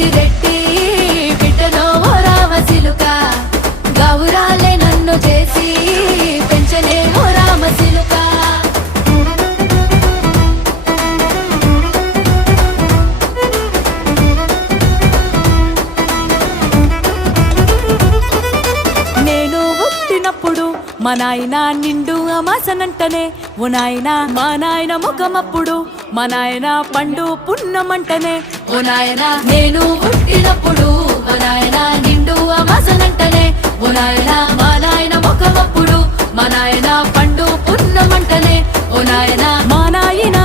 పెద్దిరెడ్డి బిడ్డనో ఓ రామసిలుక గౌరాలే నన్ను చేసి పెంచనే ఓ రామసిలుక నేను పుట్టినప్పుడు మా నాయన నిండు అమాసనంటనే ఓ నాయన మా నాయన ముఖమప్పుడు మా నాయన పండు పున్నమంటనే ఓ నాయన నేను పుట్టినప్పుడు మా నాయన నిండు అమాసనంటనే ఓ నాయన మా నాయన ముఖమప్పుడు మా నాయన పండు పున్నమంటనే ఓ నాయన మా నాయన